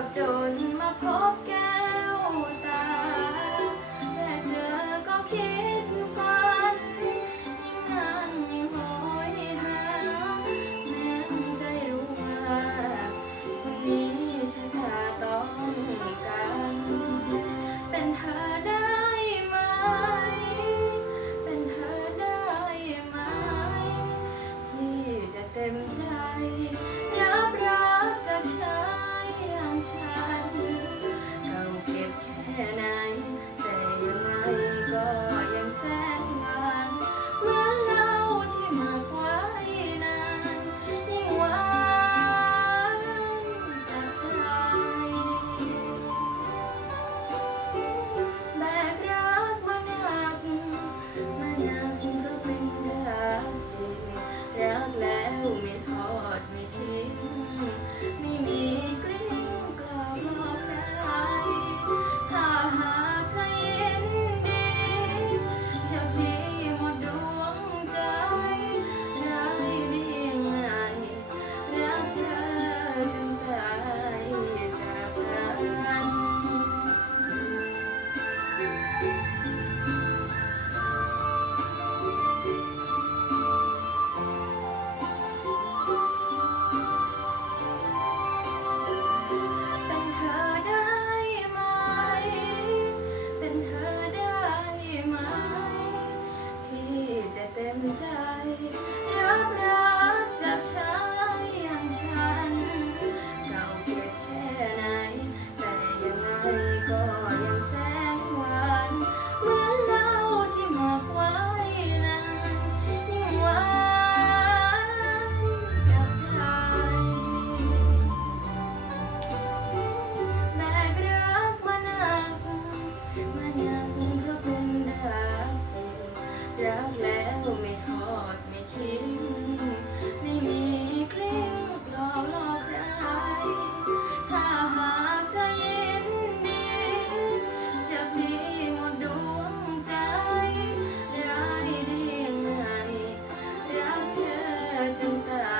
กับจนมาพบแก้วตาและเธอก็คิดฝันยิ่งนานยิ่งโอยหาแม้จรู้ว่าคนนี้ฉันจะต้องกัน เป็นเธอได้ไหม เป็นเธอได้ไหม ที่จะเต็มใจ เธอได้ไหมที่จะเต็มใจ 对啊